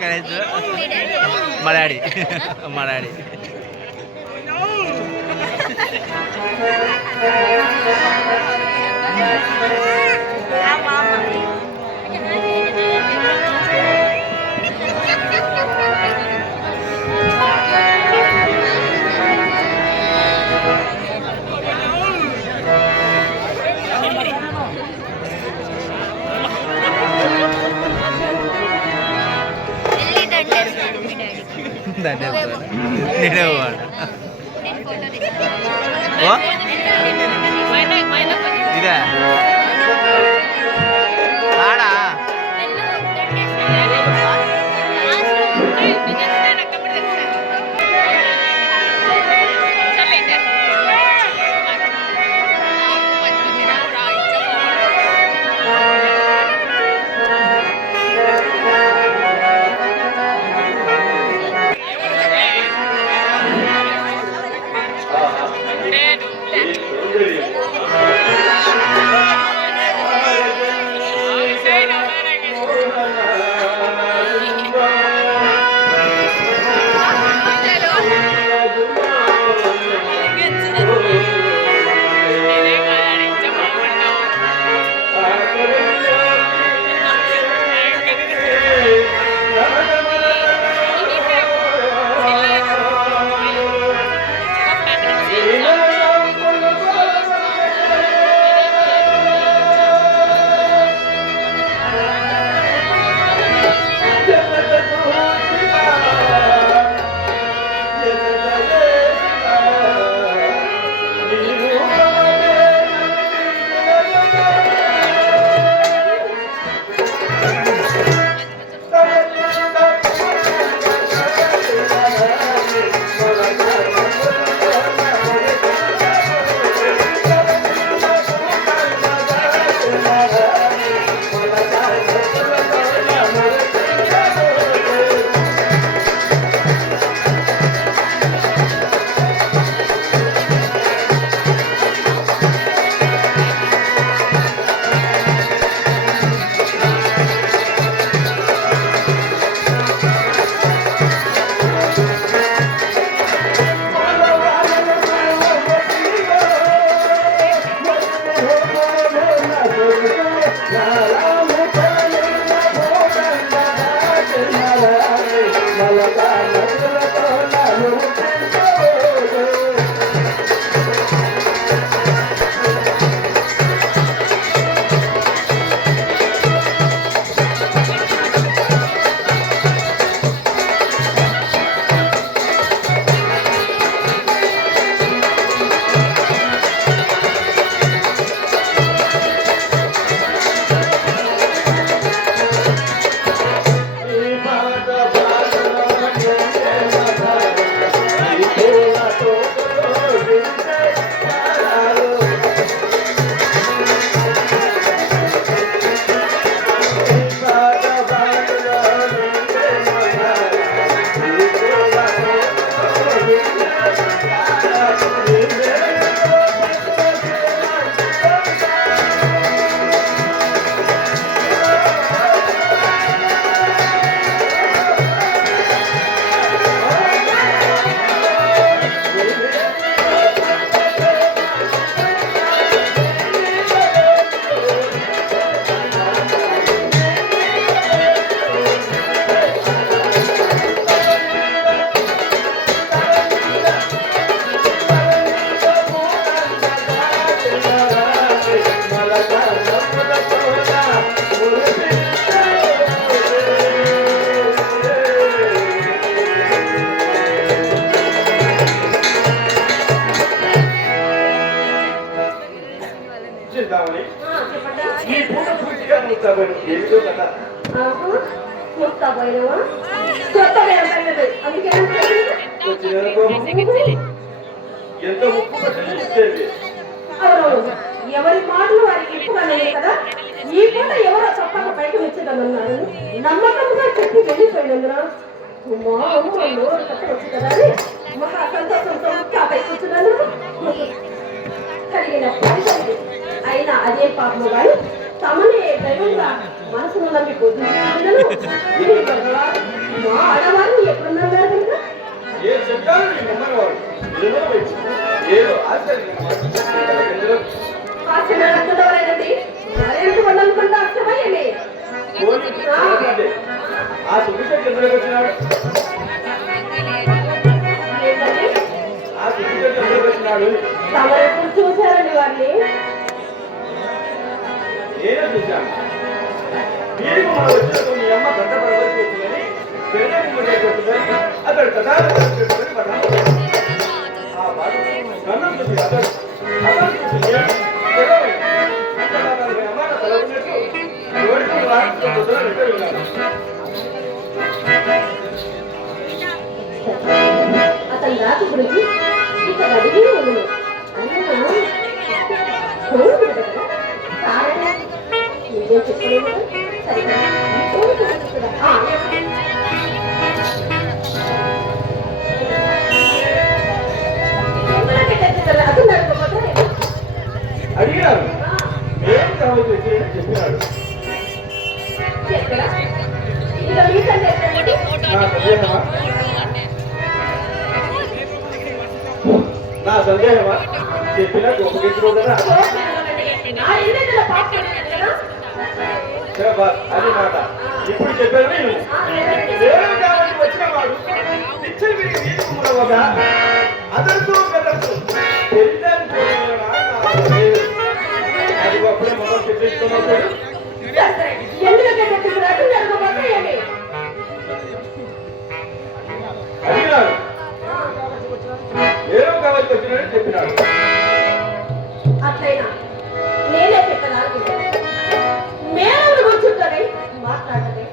గణేష్ మా డాడీ మా డాడీ నేనే ఇదే ఆడా ఎవరి మాటలు వారికి ఎక్కువనే కదా. ఈ పూట ఎవరో చెప్పక పైకి వచ్చేదన్నారు. నమ్మకంగా చెప్పి వెళ్ళిపోయినందున వచ్చి కదా అని మహా సంతోషంతో పైకి వచ్చేదాను కలిగిన అయినా అదే పాపము కానీ తమనే దైవంగా మనసును నమ్మి పొందుతున్నాను. ఏదో ఆశ్చర్యంగా ఆశ్చర్యలేదండి మరేంటి వండాలనుకుంటే అర్థమయ్యండి ఆ సుభిషేక్ ఎందులోకి వచ్చినాడు ఆ సుభిషేక్ ఎందులోకి వచ్చినాడు తమరెప్పుడు చూశారండి వారిని నేనే చూశాను వీరికి మనం వచ్చినప్పుడు మీ అమ్మ గంట పడవలసి వచ్చిందని వచ్చిందని అక్కడ కథాలు ఆ బాధ కన్నం చూసి అతను చూసి అమ్మ తలకున్నట్టు అతని రాక గురించి ఇక అడిగి ఉన్నాను మీరేం చెప్పలేదు సరిగా అతను అడగకపోతే అడిగినారు ఏం కావచ్చు చెప్పినాడు ఇక మీకంటే నా సందేహమా చెప్పినా గొప్ప గెలుచుకో కదా అది మాట ఇప్పుడు చెప్పాను నేను దేవుడు కాబట్టి వచ్చిన వాడు నిత్యం విరిగి వీధుకుమ్మగా అదర్తో కదర్తో అది అప్పుడే మొదలు చెప్పేసుకున్నప్పుడు అడిగినాడు ఏమో కాబట్టి వచ్చినాడని చెప్పినాడు అట్లయినా నేనే చెప్పాను మేనవుడు కూర్చుంటానే మాట్లాడతానే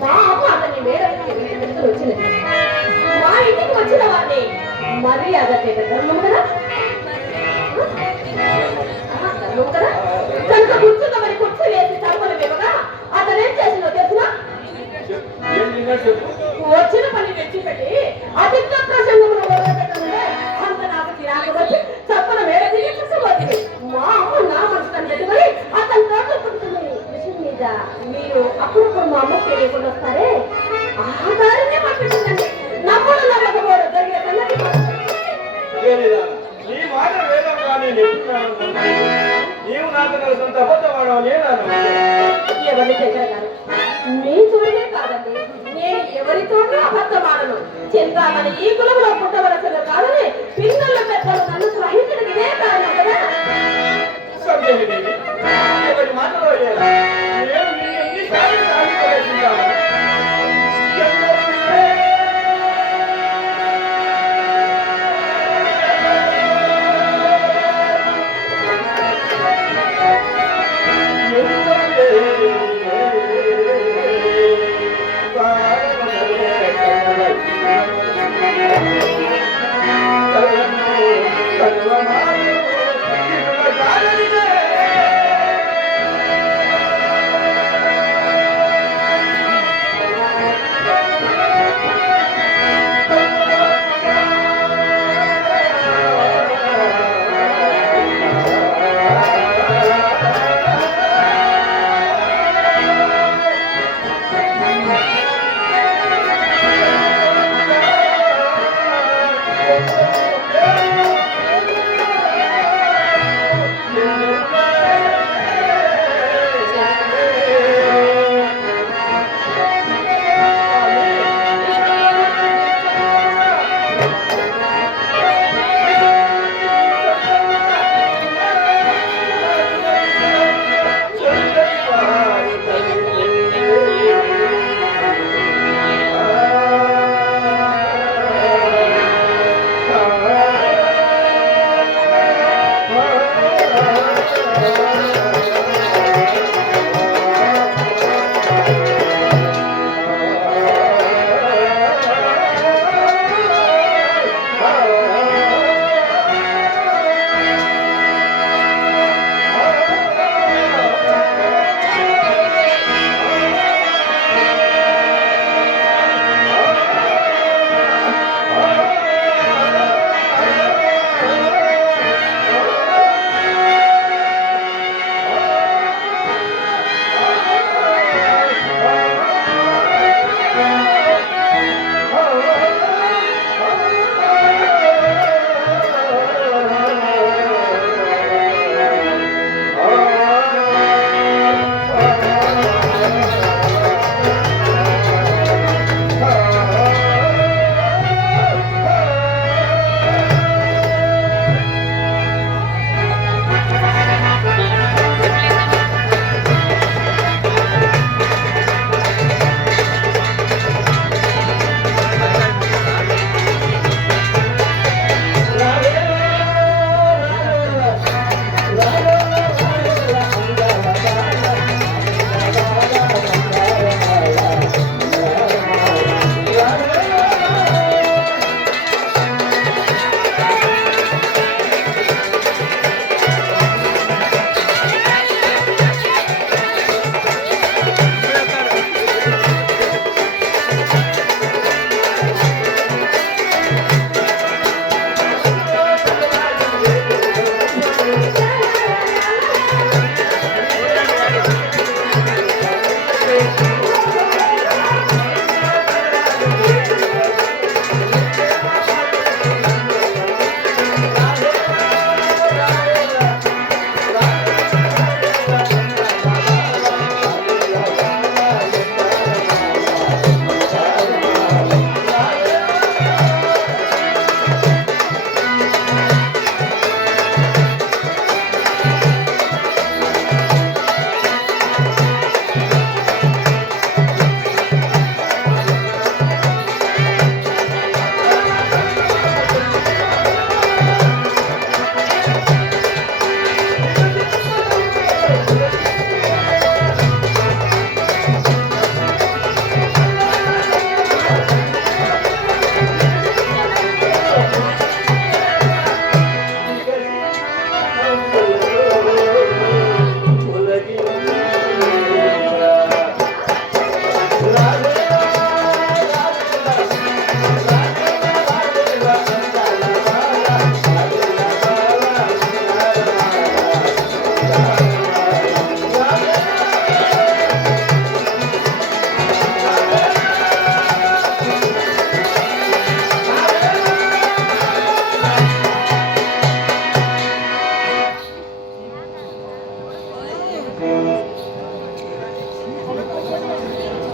మా అమ్మ అతన్ని వేరే వచ్చింది మా ఇంటికి వచ్చిన వారిని మరీ అదట్లేదు ధర్మం కదా ధర్మం కదా కనుక కూర్చుందామని కుర్చీ వేసి చర్మలు ఇవ్వగా అతనేం చేసిందో తెలిసిన వచ్చిన పని తెచ్చిపెట్టి అధిక ప్రసంగంలో అంత నాకు తిరాకు వచ్చి చప్పన వేడ వచ్చింది మా అమ్మ నా మనసు పెట్టుకొని అతను నోటుకుంటుంది విషయం మీద మీరు అప్పుడప్పుడు మా అమ్మ తెలియకుండా వస్తారే ఆ దారినే పట్టుకుందండి నమ్మడం నమ్మకపోవడం జరిగే సంగతి నీ మాట వేదంగా నేను నీవు నాకు కలిసినంత అబద్ధవాడవని ఎవరి దగ్గర గారు నీ చూడనే కాదండి నేను ఎవరితోనూ అబద్ధమాడను చింతామని ఈ కులంలో పుట్టవలసిన కాదని పిల్లలు పెద్దలు నన్ను సహించడం ఇదే కారణం కదా ఎవరి మాటలో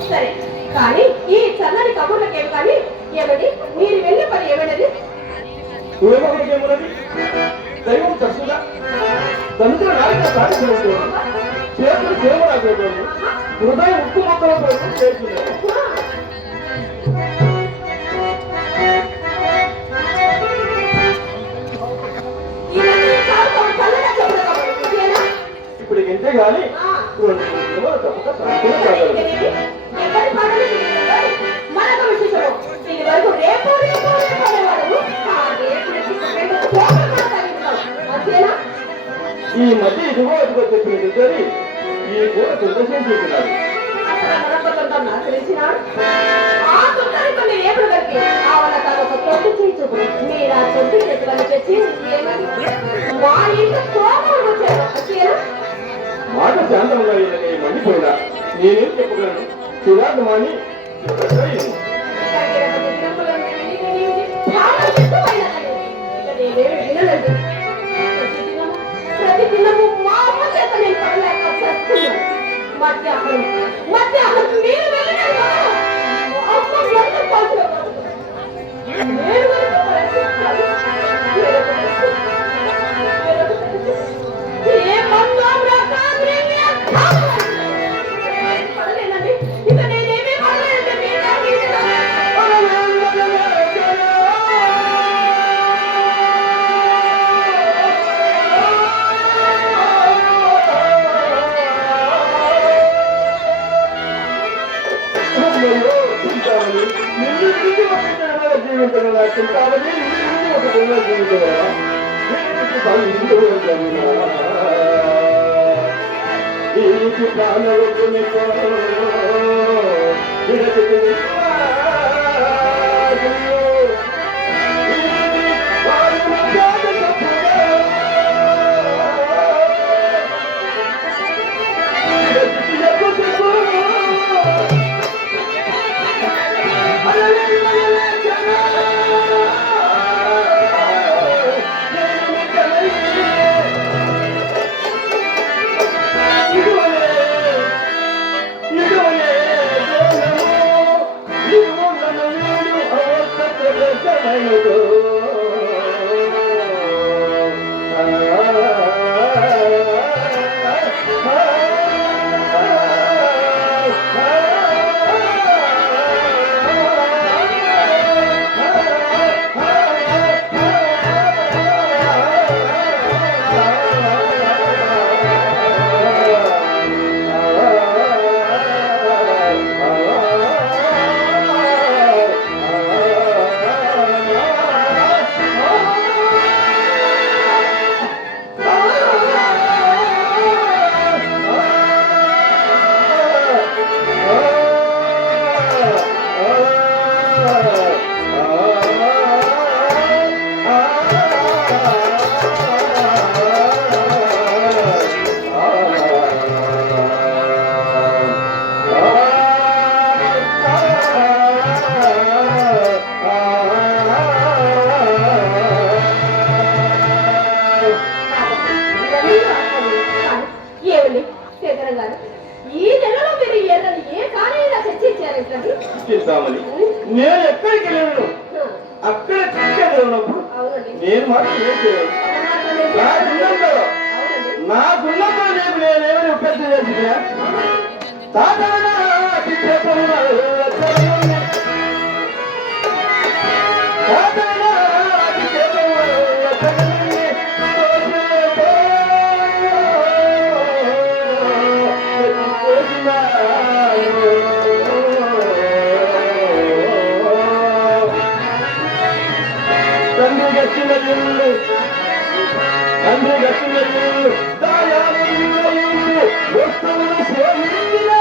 సరే కానీ ఈ చల్లని కబుర్లకేం కానీ ఏమని మీరు వెళ్ళే పని ఏమన్నది? ఏమన్నది? దైవం చచ్చుగా తండ్రి నాయక సాధించవచ్చు, చేతులు చేమరాజు, హృదయం ఉక్కు మొక్కలతో చేస్తున్నారు. ఇప్పుడు ఇంతే కానీ తప్పక మరొక విశేషం ఇది వరకు రేపు ఈ మధ్య ఇదిగో ఇదిగో చెప్పినట్టు ఈ కూర సంతోషం చూపినాడు. మాట శాంతంగా మండిపోయినా నేనేం చెప్పగలను? చిరాకుమాని ప్రతిదినము మా అమ్మ చేత నేను పడలేక చస్తున్నాను. మధ్యాహ్నం నేను పడలేనండి. ఇక నేనేమీ పడలేదండి. సృష్టిద్దామని నేను ఎక్కడికి వెళ్ళను అక్కడ చిక్కేది ఉన్నప్పుడు అవునండి నేను మాత్రం ఏం చేయను. నాకున్నంత నీకు నేనేమని ఉపయోగం చేసినా తాతనా తండ్రి గచ్చిన ఇల్లు దాయాలు వస్తువులు సేవించినా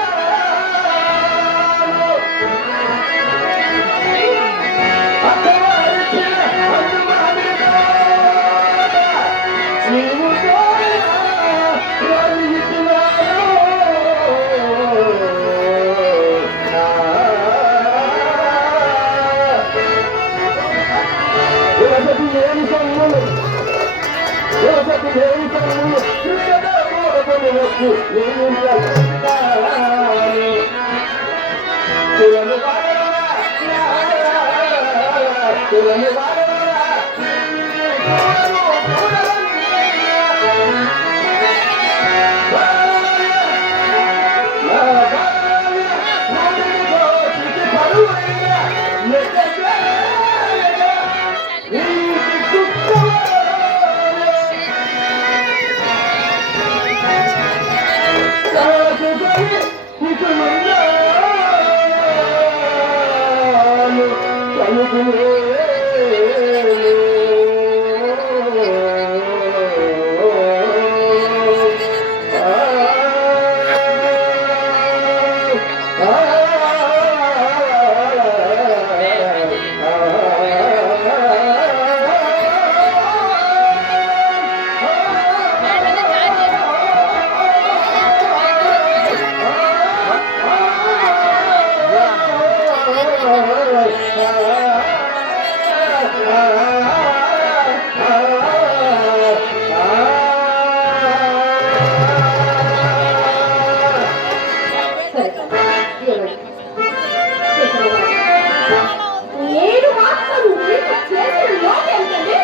నేను మాత్రం మీకు చేసిన లోటు ఏంటండి?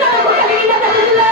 తనకు కలిగిన తల్లిలో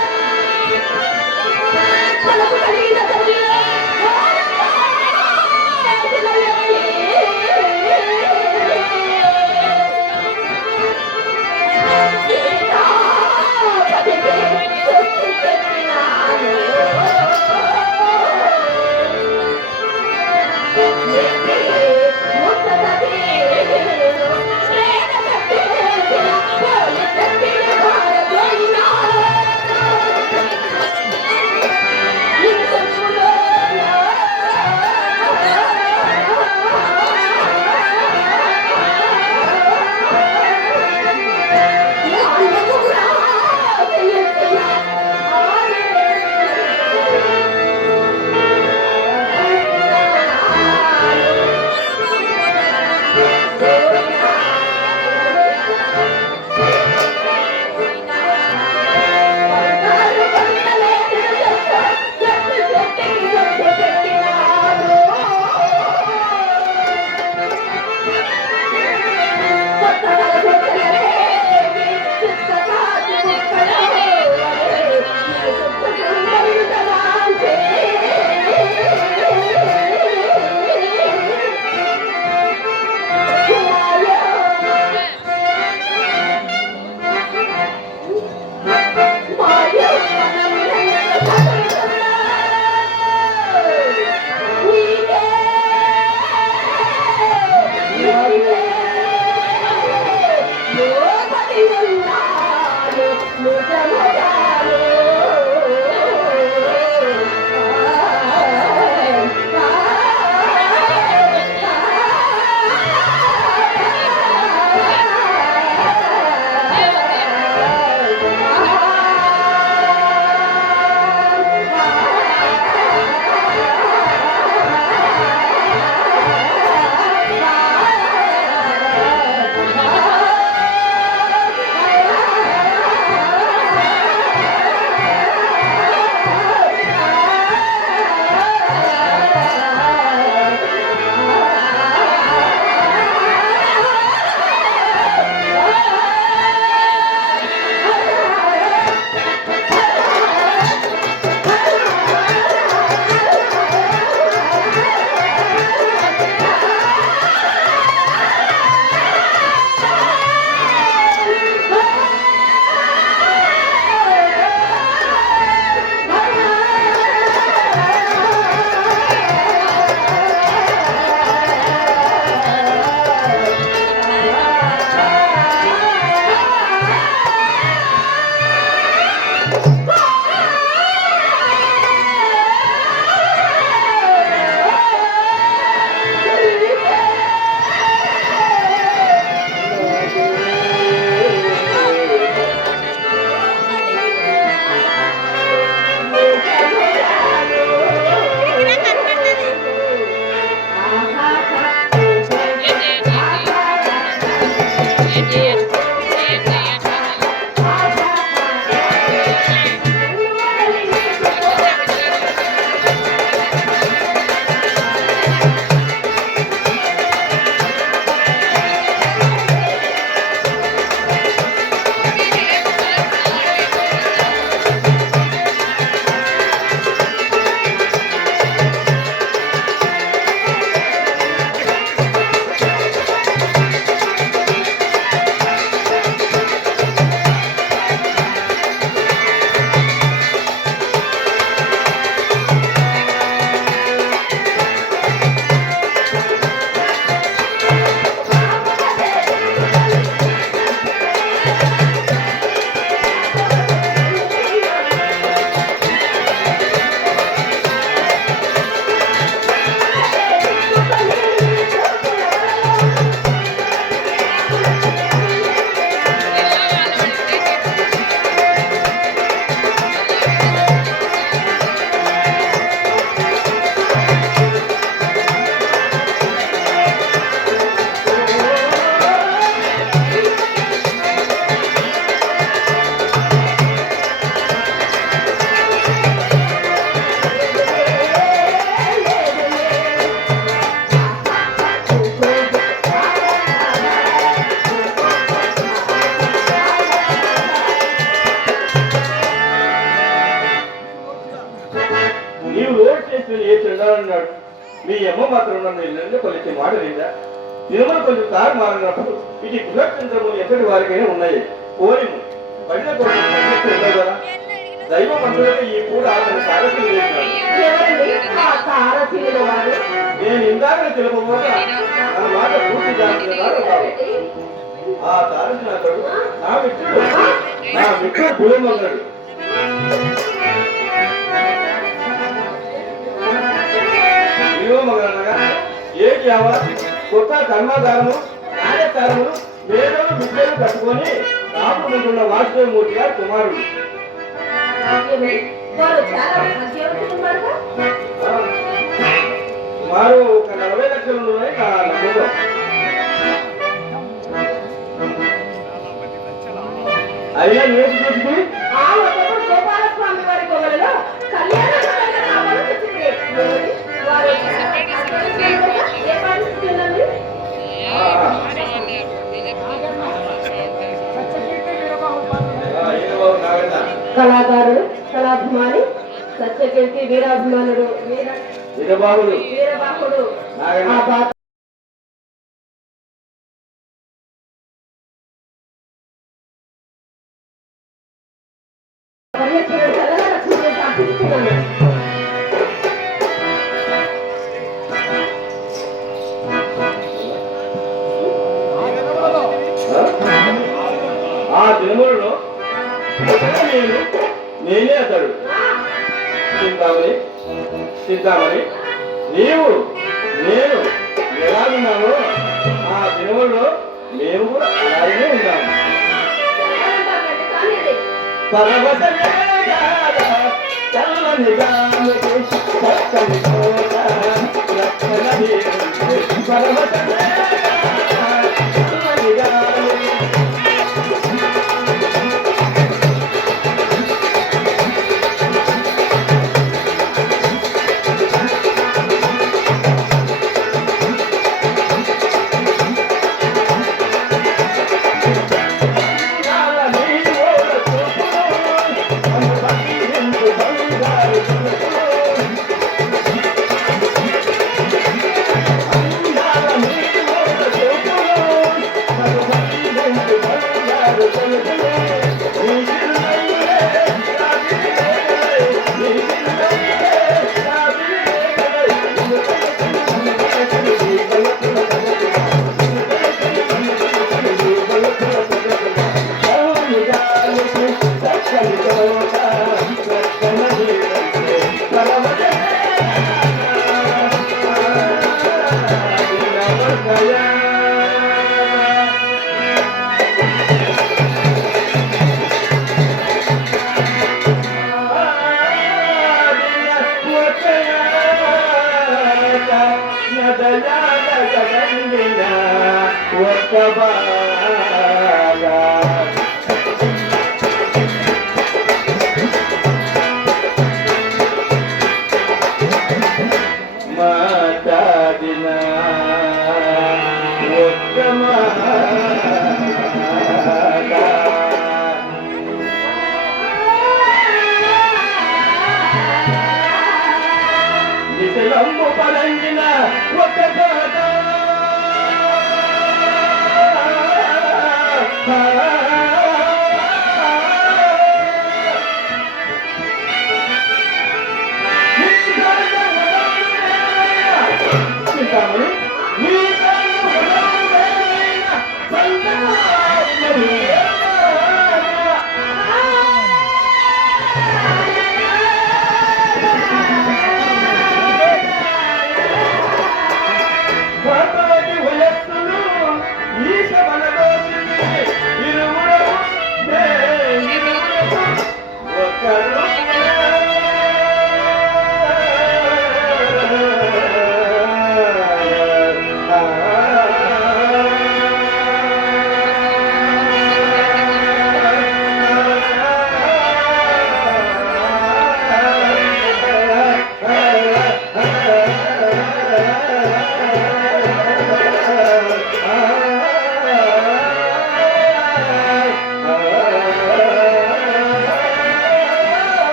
మాత్రం నన్ను ఇల్లు కొలిచే మాట లేదా తిరుమల కొంచెం కారు మారినప్పుడు ఇది బృహత్చంద్రము ఎక్కడి వారికైనా ఉన్నాయి కోరిము పడిన ఉన్నాయి కదా దైవ మంత్రులకు ఈ పూట అతని సారథ్యం చేసినాడు. ఎవరండి ఆ సారథిలో వారు? నేను ఇందాక తెలుపబోగా నా మాట పూర్తి చేస్తున్నారు కాదు. ఆ సారథి అతడు నా మిత్రుడు గురుమన్నాడు. మగనగా ఏటి అవ కొత్త కర్మాధారము కార్యకారములు వేదము విద్యలు కట్టుకొని కాపుకుంటున్న వాసుదేవమూర్తి గారు కుమారుడు. వారు చాలా భాగ్యవంతులున్నారుగా? సుమారు ఒక 40 లక్షలు ఉన్నాయి నా నమ్మకం. అయినా నేను చూసుకుని ఆ ఒకప్పుడు గోపాలస్వామి వారి కొమ్మలలో కళ్యాణ వారు ఏ పరిస్థితి ఉన్నది? కళాకారుడు కళాభిమాని సత్యకీర్తి వీరాభిమానుడు వీరబాహుడు ఆ పాత్ర ఆ దినములలో నేనే అతడు చింతామణి నీవు నేను ఎలాగున్నామో ఆ దినములలో మేము కూడా అలాగే ఉన్నాము. చల్లని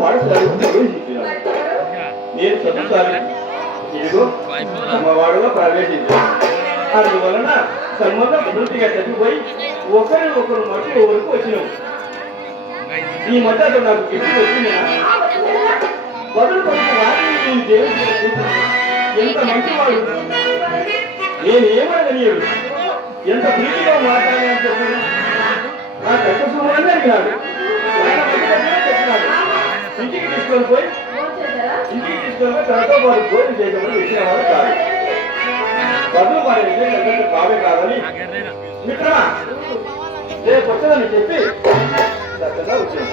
పాఠశాలకు ప్రవేశించినాడు. నేను చదువుతాను ఇదిగో అమ్మవాడుగా ప్రవేశించాను. అందువలన సంబంధం పూర్తిగా తగ్గిపోయి ఒకరు మధ్య వరకు వచ్చినావు. ఈ మధ్య అతను నాకు గిఫ్ట్ వచ్చిందా బదులు కొంచెం వారిని దేవుడు ఎంత మంచివాడు, నేను ఏమనగలిగాడు, ఎంత ప్రీతిగా మాట్లాడాలని చెప్పాను. నా పెద్ద సుమారు అడిగినాడు. చెప్పినాడు ఇంటికి తీసుకొని పోయి తనతో పాటు భోజనం చేయమని ఇచ్చిన వాడు కాదు. బదులు మరి బాబే కాదని మిత్రమా రేపు వచ్చదని చెప్పి చక్కగా వచ్చింది.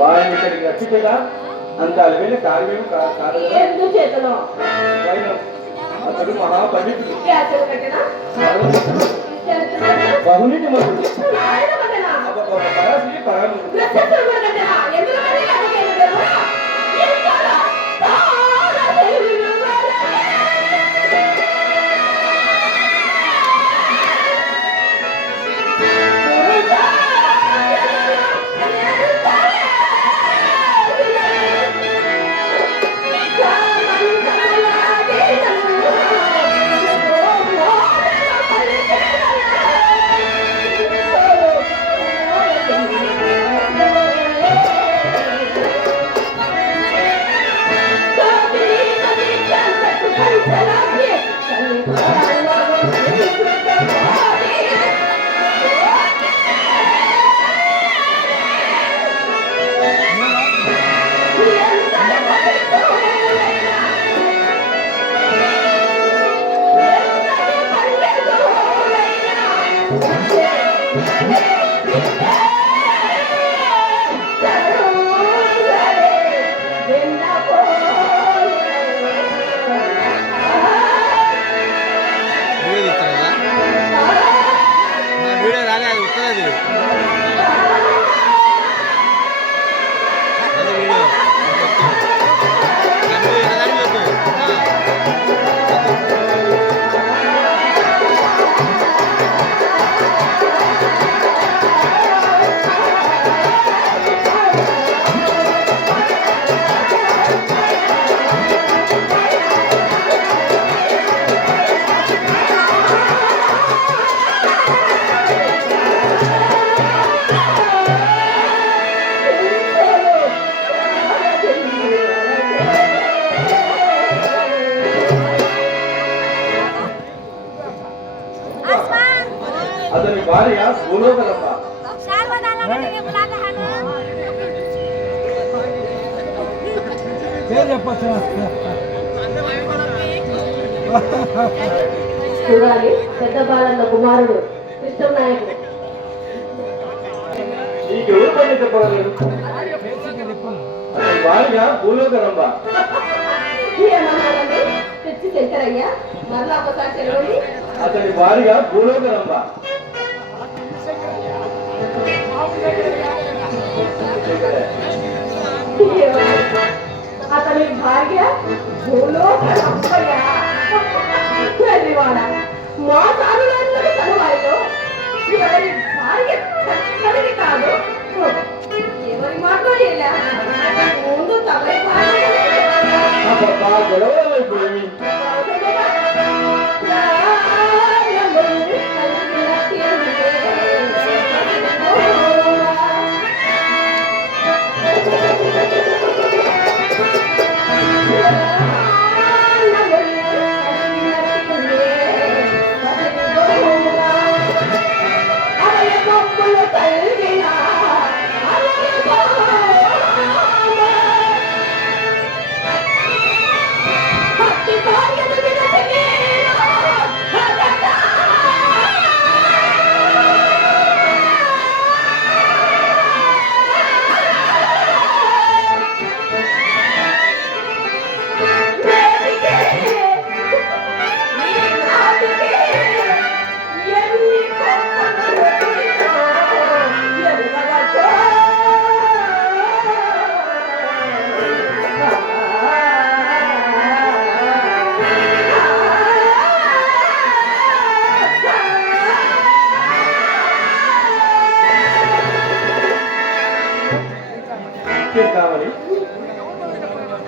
వారిని ఇక్కడికి రక్షించగా అంత అలవైన కార్యం కాదు. అతడు మహాపండితుడు, బహునీతి మంత్రుడు, పరాశరి పరాముడు. అతని భార్య భూలోకలమ్మ. చెప్పచ్చు చూడాలి పెద్ద బాలన్న కుమారుడు కృష్ణ నాయకుడు. నీకెవరు పని చెప్పగలరు? అతని భార్య భూలోకరంబ. ఏమన్నారండి తెచ్చి శంకరయ్య మరలా ఒకసారి తెలియండి. అతని భార్య భూలోకరంబ. అతని భార్య భూలోకరంబయ్య. వెళ్ళివాడ మా చారులలో చదువాయిలో ఎవరి భార్య చక్కనిది కాదు. ఎవరి మాట్లాడేలా ముందు తమరి భార్య గెలవైపోయి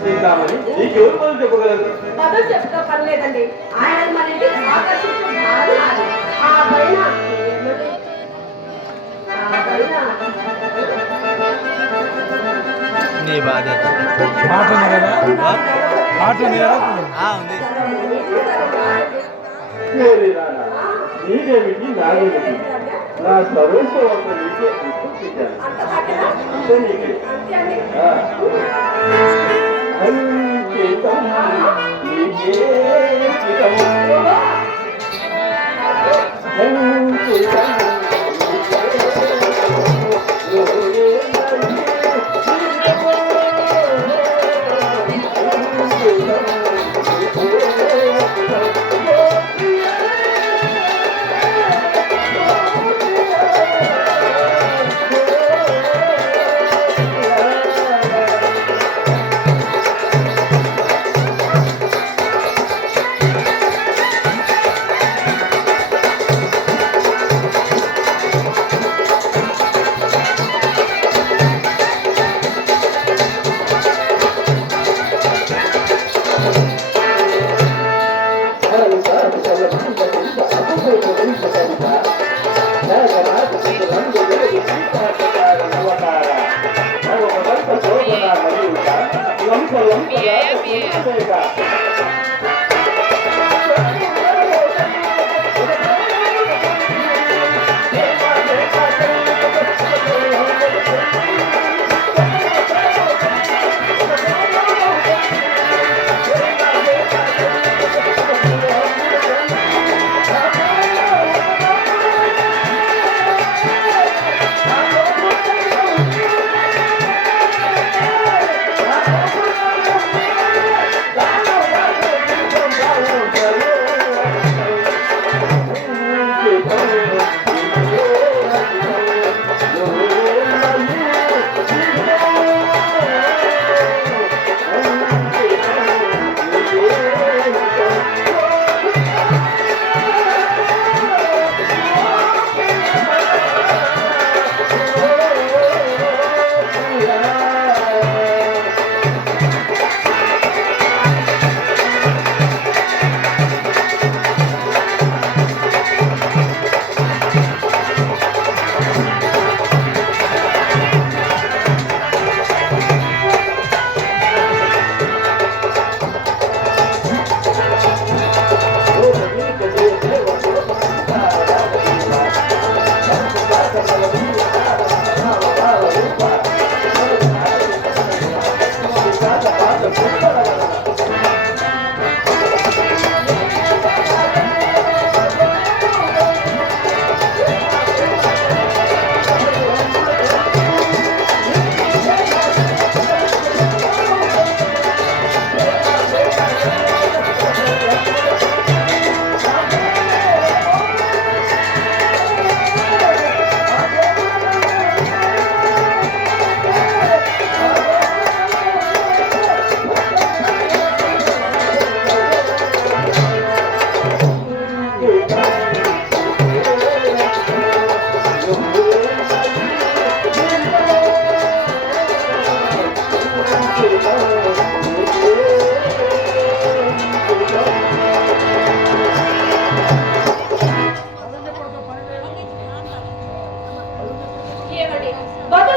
చింతామణి నీకెవరు పనులు చెప్పగలరు? పదం చెప్తా పర్లేదండి. ఆయన మన ఇంటికి ఆకర్షించే బాధ నాది. ఆ పైన నీ బాధ్యత ఉంది. నీకేమిటి నాగేమిటి నా సర్వస్వం నీకే నీకే అంకితం నీకే అంకితం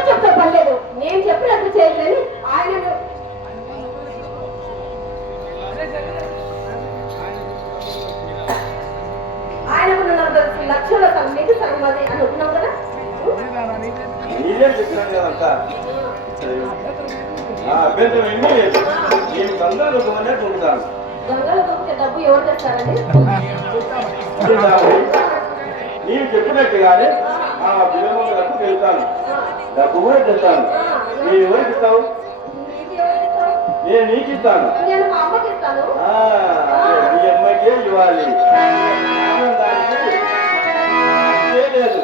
చెప్తే పర్లేదు, నేను చెప్పినట్టు చేయలేని ఆయన ఆయనకు 40 లక్షల నిధి సన్మతి అని ఉన్నాం కదా. నీదే చెప్పినాను కదంతా. అభ్యంతరం ఏమీ లేదు. నేను గంగలు ఒకవనే పొందుతాను. గంగలు దొరికే డబ్బు ఎవరు తెస్తారండి? నీవు చెప్పినట్టుగానే ఆ విలువలకు వెళ్తాను, డబ్బు కూడా తెస్తాను. నేను ఎవరికి ఇస్తావు? నేను నీకు ఇస్తాను. నేను మా అమ్మకి ఇస్తాను. మీ అమ్మకే ఇవ్వాలి. దానికి లేదు.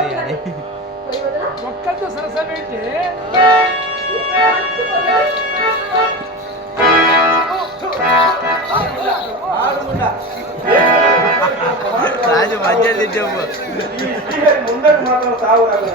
లేదండి, ఒక్కతో సరసమేంటి రాజు మధ్య చెప్పు ముందకు మాత్రం సాగు రాదు.